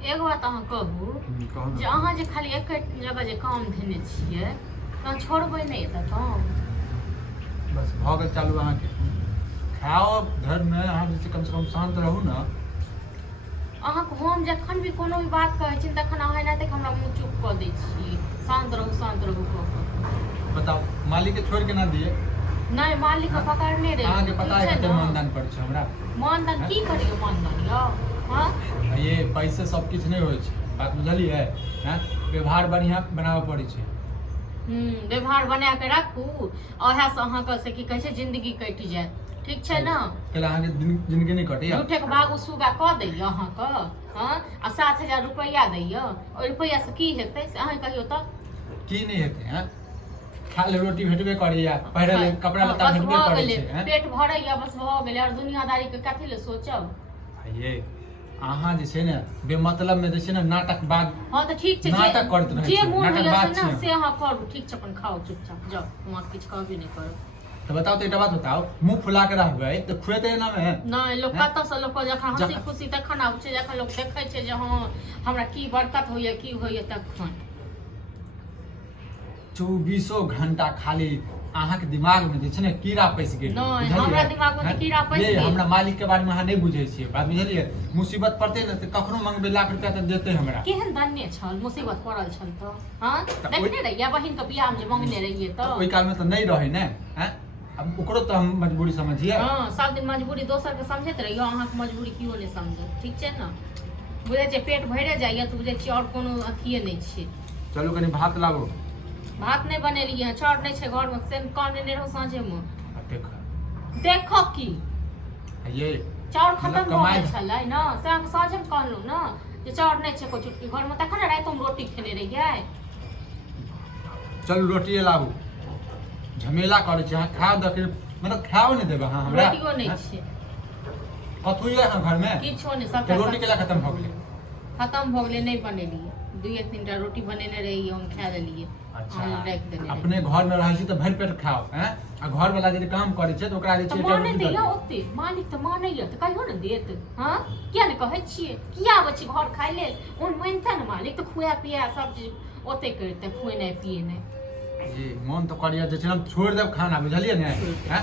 एगो बात अहाँ कहू जे अहाँ जे खाली एक जगह जे काम धेने छियै तऽ छोड़बै नहि एतऽ काम बस भऽ गेल चालू अहाँके खाओ घरमे अहाँ जे कम से कम शांत रहू ने। अहाँके हम जखन भी कोनो भी बात कहै छी तखन अहाँ एना तक हमरा मुँह चुप कऽ दै छियै शांत रहू कऽ कऽ। बताओ मालिक के छोड़ के ना दिए नहीं मालिक के पकड़ने रही अहाँके पता है कते मानदान पड़ै छै हमरा। मानदान की करियो मानदान यौ हां ये पैसे सब किछ नहीं होय छै बात बुझलियै हैं व्यवहार बढ़िया बनाबे पड़ै छै। व्यवहार बना के राखू ओहे से अहाँके से की कहै छै जिंदगी कटि जायत ठीक छै ना। कल अहाँके जिंदगी नहीं कटै झूठे के बाबू सुगा कऽ दैय अहाँके हां आ 7,000 रुपया दैय ओइ रुपया से की हेतै से अहाँ कहियो तऽ की नहीं हेतै हैं खा ले रोटी भेटबे करैया पहिरे ले कपड़ा लत्ता भेटबे करै छै हैं पेट भरैया बस भऽ गेलै और दुनियादारी के कथि ले सोचब। ये अहाँ जे छै ने बेमतलब में जे छै ने नाटक बात हां तऽ ठीक छै नाटक करैत रहै जे छै मोन नाटक बात होइया छै से अहाँ करू ठीक छै अपन खाओ चुपचाप जाओ वहां किछ कहबे नहीं करू। तो बताओ तो एक बात बताओ मुंह फुला के रहबै तो खुएते ना में नहीं लोग कत से लोग जखन हंसी खुशी तखन आबै छै जखन लोग देखै छै जे हां हमरा की बरकत होइया की होइया तखन 24 घंटा खाली अहाँ के दिमाग में जे छै ने कीड़ा पैस गेल नहीं हमरा दिमाग में कीड़ा पैस गेल हमरा मालिक के बारे में अहाँ नहीं बुझै छियै बात बुझलियै मुसीबत पड़ते न त कखनो मंगबे लाख रुपया त देते हमरा केहन दन्ने छल मुसीबत पड़ल छल त हां देखने रहिया बहिन के बियाह में जे मंगने रहिए त ओइ काल में त नहीं रहे ने हैं अब ओकरो त हम मजबूरी समझिए हां सब दिन मजबूरी दोसर के समझैत रहियो अहाँ के मजबूरी कियो नहीं समझे ठीक छै न बुझे जे पेट भरे जाइए त बुझे छी और कोनो अथिए नहीं छै। चलू कनी भात लाबो भात नहीं बनेलिए हैं चाउर नहीं छै घर में से काम लेने रहो साँझे में देखो की ये चाउर खत्म भ गेल छलै न से अहाँ साँझे में कहलु न जे चाउर नहीं छै को चुटकी घर में तखन रात में रोटी खेने रहिए। चलू रोटी लाबू झमेला करे छै अहाँ खा द के मतलब खाओ नहीं देबे हां हमरा रोटियो नहीं छै कथु ये घर में किछो नहीं सब रोटी केला खत्म भ गेलै खत्म भ गेलै नहीं बनेलिए 2-3टा रोटी बनेने रही हम खा लेलिए। अच्छा अपने घर में रहै छी त भरि पेट खाओ हैं आ घर वाला जे काम करे छै त ओकरा जे छै माने दैया ओते मालिक त मानैया त कहियो न देत हां किया न कहै छियै किया आबै छी घर खाइ ले उन मानता न मालिक त खुआ पिया सब चीज ओते करते खुएने पिएने जी मन तो करिया जे छै हम छोड़ देब खाना बुझलिए ने हैं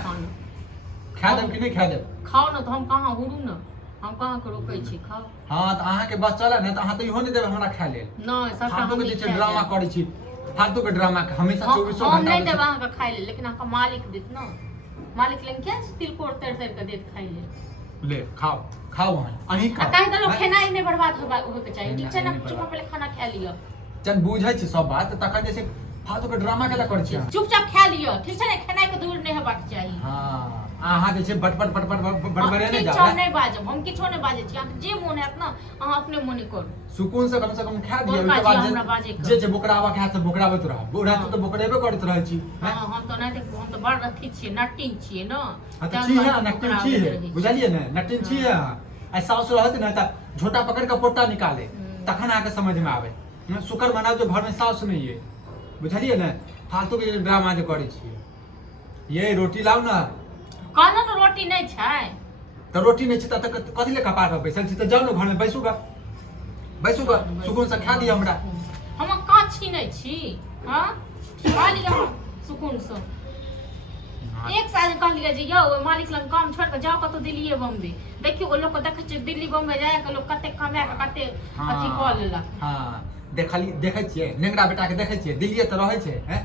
खा देब कि नहीं खा देब खाओ न त हम कहां हुरू न हम कहां के रोकै छी खाओ हां त अहाँ के बस चले ने त अहाँ त इहो नहीं देब हमरा खा ले नहीं सब हम जे छै ड्रामा करै छी फालतू के ड्रामा हमेशा 24 घंटा हम नहीं देब अहाँ के खाइ ले लेकिन अहाँ का मालिक देत न मालिक लेन क्या तिलकोर तर के देत खाइ ले खाओ खाओ अहीं खाओ कहि दलो खेनाई नहीं बर्बाद होबे के चाहिए ठीक छै न चुप पहले खाना खा लियो जन बुझै छी सब बात तखन जे छै फालतू के ड्रामा केला करै छी चुपचाप खा लियो ठीक छै न खेनाई के दूर नहीं हेबाक चाहिए। हां अहाँ जे छै बटपट बड़बड़े नहीं किछो जाबे नहीं बाजब हम किछो नहीं बाजै छी अहाँ जे मोन हैत न अहाँ अपने मोने करू सुकून से कम खा दियौ ओके बाद जे बोकरावा के हाथ से बोकरावत रह बुढ़ा तो बोकरेबे करत रहै छी। हां हम तो नहीं देख हम तो बड़ अथी छियै नटिंग छियै न त छी है नटिंग छी है बुझलिए ने नटिंग छी है ऐसा साउस रहत न त झोटा पकड़ के पोटा निकाले तखन आके समझ में आवे शुक्र मनाओ जो घर में साउस नहीं है बुझलिए ने फालतू के ड्रामा जे करै छी। ये रोटी लाओ ना कहलो न रोटी नहीं छै त रोटी नहीं छै त कथि ले कपार पर बैसल छी त जाओ न घर में बैसूगा सुकून से खा दियो हमरा हम का छीनै छी हां खा लियो सुकून से एक साल कहलिए जे यौ मालिक लग काम छोड़ के जाओ कतो दिल्ली बम्बे देखियो ओ लोग को देखे छै दिल्ली बम्बे जाय के लोग कते कमा के कते अथी क लेलक हां देखै छियै नेंगरा बेटा के देखै छियै दिल्ली त रहै छै हैं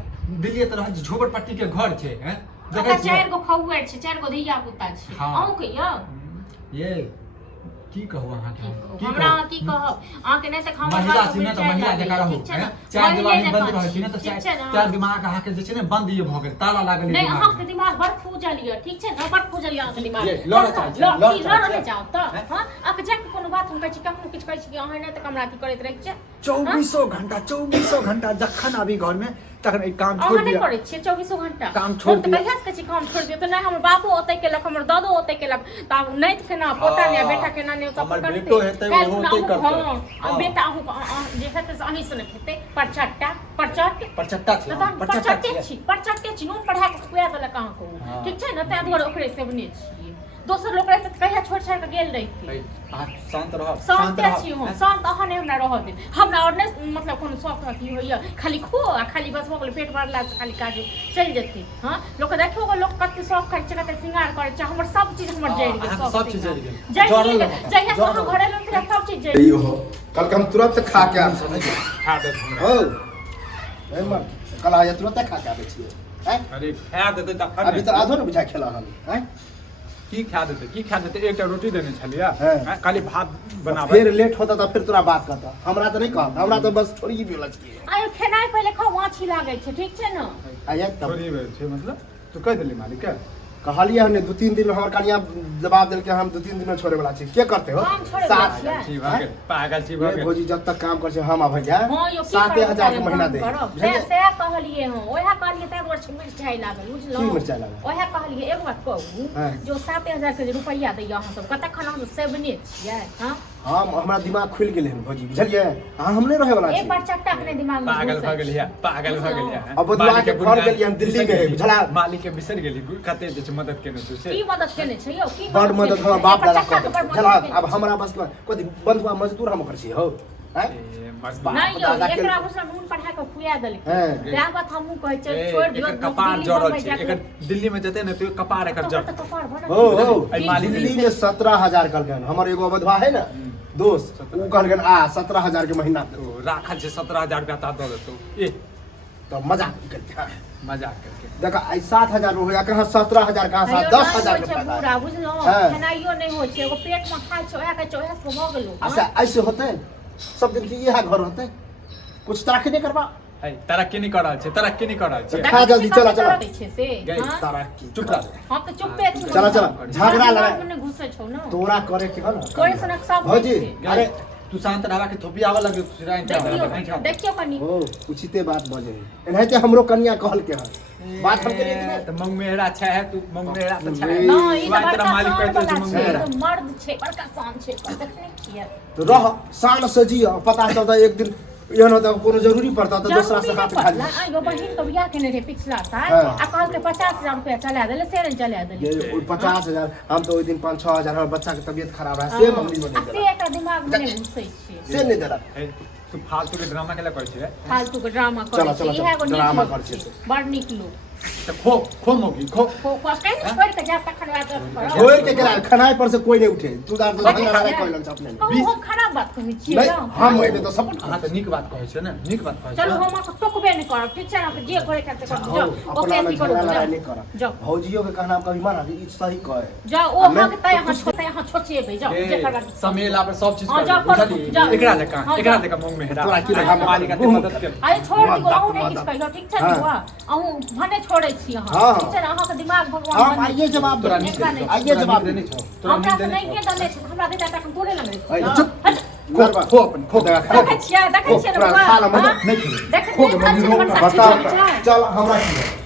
दिल्ली त रहै छै झोपड़पट्टी के घर छै हैं देखै छियै 4 गो खौआ छै 4 गो धिया पुता छै अहू के ये की कहू अहाँ के हमरा की कहब अहाँ के नहीं से हम महिला छी न त महिला जका रहू चार दिवारी बंद रहै छी न त चार दिमाग अहाँ के जे छै ने बंद ये भ गेल ताला लागल नहीं अहाँ के दिमाग बड़ फूजल ये ठीक छै न बड़ फूजल ये अहाँ के दिमाग लड़ जाओ त हां अहाँ के जाके कोनो बात हम कहै छी कखनो किछ कहै छी कि अहाँ नहीं त हमरा की करैत रहै छै 24 घंटा जखन आबी घर में तखन एक काम छोड़ दिया नहीं करे छी 24 घंटा काम छोड़ दिया कहिया से कहै काम छोड़ दियो त नहीं हमर बापू ओतै केलक हमर दादो ओतै केलक त नहीं त केना पोता ने बेटा केना ने सब करते बेटो हेतै वो ओतै करतै हां बेटा अहू जे हेतै से अहीं से ने खेतै परचट्टा छी नून पढ़ा के खुआ देलक अहाँ को ठीक छै न त दुआरे ओकरे से बने छी दोसर लोक रहते कहिया छोड़ छाड़ के गेल रही शांत रह शांत छी हम शांत अहाँ नहीं हमरा रह दे हमरा और नहीं मतलब कोनो शौक अथी होइया खाली खो आ खाली बस हो गेल पेट भरला से खाली काज चल जेती हां लोक देखियो गो लोग कते शौक करे छै कते श्रृंगार करे छै हमर सब चीज हमर जड़ गेल सब चीज जड़ गेल जहिया से हम घरे लोग सब चीज जड़ यो कल के हम तुरंत खा के खा दे हो ए मर कल आया तुरंत खा के आबे छियै हैं अरे खा देते त अभी तो आधो न बुझा खेला हम हैं की खा देते एकटा रोटी देने छलिया हैं? खाली भात बनावे फिर लेट होता तो फिर तोरा बात करता हमरा तो नहीं कहत हमरा तो बस थोड़ी ही बोलत की आयो खेनाइ पहिले खाओ आछी लागे छै ठीक छै न आया तब थोड़ी बेर छै मतलब तू कह देली मालिक के कहलिए हमने 2-3 दिन में हमर कनिया जवाब देल के हम 2-3 दिन में छोड़े वाला छी के करते हो काम छोड़े सात वाला छियै। छी भागे पागल छी ये भागे भौजी जब तक काम कर छै हम भैया हां यो की 7,000 के महीना दे से कहलिए हम ओहे कहलिए तै वर्ष मिर्चाई लागल बुझलो की मिर्चाई लागल? ओहे कहलिए एक बात कहू हाँ। जो 7,000 के रुपैया दैया अहाँ सब कतऽ खाना हम सेवने छियै हां हम हमरा दिमाग खुल गेले हन भौजी बुझलिए हां हम नहीं रहे वाला एक छी बार चट्टा के दिमाग में पागल घुसै भऽ गेलिया पागल भऽ गेलिया अब बदला के फोन गेलिए हम दिल्ली में बुझला मालिक के बिसर गेली कते जे छै मदद केने तू से की मदद केने छै यौ की बड़ मदद केने हमर छै? बाप एक बार दादा चट्टा के बड़ कर मदद चला केने अब छै। हमरा बस के कथि बंधुआ मजदूर हम कर छी हो हैं नहीं यौ दादा के- एकरा बुझल मुन पढ़ा के खुया देलकै हैं। त्या बात हमहू कहै छै छोड़ दियौ एकर कपार जड़ल छै एकर दिल्ली में जते ने तो कपार एकर जड़ कपार भरल हो हो आई मालिक दिल्ली में 17,000 कहलकन हमर एगो बधवा है ना दोस्त उ कहलकन 17,000 के महीना दे। तो राखल छै 17,000 रुपया ता दऽ देतौ ए तो मजाक करके मजाक करके देखा आई 7,000 हो गया कहाँ 17,000 कहाँ अयो 10,000 के छै फायदा पूरा बुझलो हाँ। खेनाइयो नहीं होइ छै एगो पेट में खाइ छै ओहे के छै ओहे से भऽ गेलो अच्छा ऐसे होते सब दिन के यह घर होते कुछ तरक्की नहीं करबा है तरक्की नहीं कर रहल छै तरक्की नहीं कर रहल छै खा जल्दी, चला, चला। छै से गई, हाँ? तरक्की चुप रह हम तो चुपे छी चला, चला, झगड़ा लगा। में घुसे छौ न तोरा करे के हो कोई सनक ना सब भौजी छै। अरे तू शांत रहबा के थोपी आवे लगे देखियो कनी ओ उचिते बात बजे एनाहिते हमरो कन्या कहल के है बात हम के लिए तो मंग मेहरा अच्छा है तू मंग मेहरा तो अच्छा है ए, नहीं ई स्वाद तो तेरा बड़का मालिक शान कहते वाला मंग छै मेहरा तो मर्द छै बड़का शान छै देखने छियै तो रह शान से जिया पता चलता एक दिन एहन होता कोनो जरूरी पड़ता तो दूसरा से हाथ खा ले आइगो बहिन तो बियाह केने रहे पिछला साल हाँ। आ कहल के 50,000 रुपया चला देले से नहीं चला देले ये 50,000 हम तो ओइ दिन 5-6,000 हमर बच्चा के तबीयत खराब है से मम्मी आ बने से देला एकरा दिमाग में नहीं घुसै छै से नहीं देला ए, तू फालतू के ड्रामा केला कहै छै फालतू के ड्रामा चला, करे चला, छै इहे गो नीक ड्रामा लोग करै छै छै। बड़ नीक लोग तो खो मोगी खो को कहीं छोड़ के जा तखन बात करो छोड़ के गेला खनाई पर से कोई नहीं उठे तू दार तो धंधा लगा कोई लग अपने कहू हम खराब बात कहै छियै नहीं ना हम एबे तो सपोर्ट अहाँ तऽ नीक बात कहै छै ने नीक बात कहै चलो छै हम आपको टोकबे नहीं करब ठीक छै ना जे करे करते कर जाओ, जाओ अपना ओके में की करो झगड़ा लड़ाई जाओ नहीं करा जाओ भौजियों के कहना कभी माना ई सही कहे जाओ ओ हमें- हक तय यहाँ छोटे यहाँ छोचे जाओ जे करबा समेला पर सब चीज हाँ, कर जाओ, करो, बुझली जाओ। एकरा जका हाँ, एकरा जाओ। जका मंग मेहरा तोरा की लगा मालिक के मदद कर आइ छोड़ दी मदद, अहूँ नहीं मदद। किछ कहियो ठीक छै हाँ। बुआ अहूँ भने छोड़े छी अहाँ हाँ। ठीक छै ना अहाँ के दिमाग भगवान हम बनेने आइए छै। जवाब तोरा दे नीक एकरा नहीं आइए जवाब देने दे छौ तोरा हमरा नीक से देने नहीं के दने छै हमरा देता तक तोरे लगे अरे चुप हट खो अपन खो देखै छियै खो, ना पूरा बुआ खा ला, मदद हाँ? नहीं खेली। देख खो देख के मम्मी हमर रोक साक्षी बताओ छै चल हमरा की है?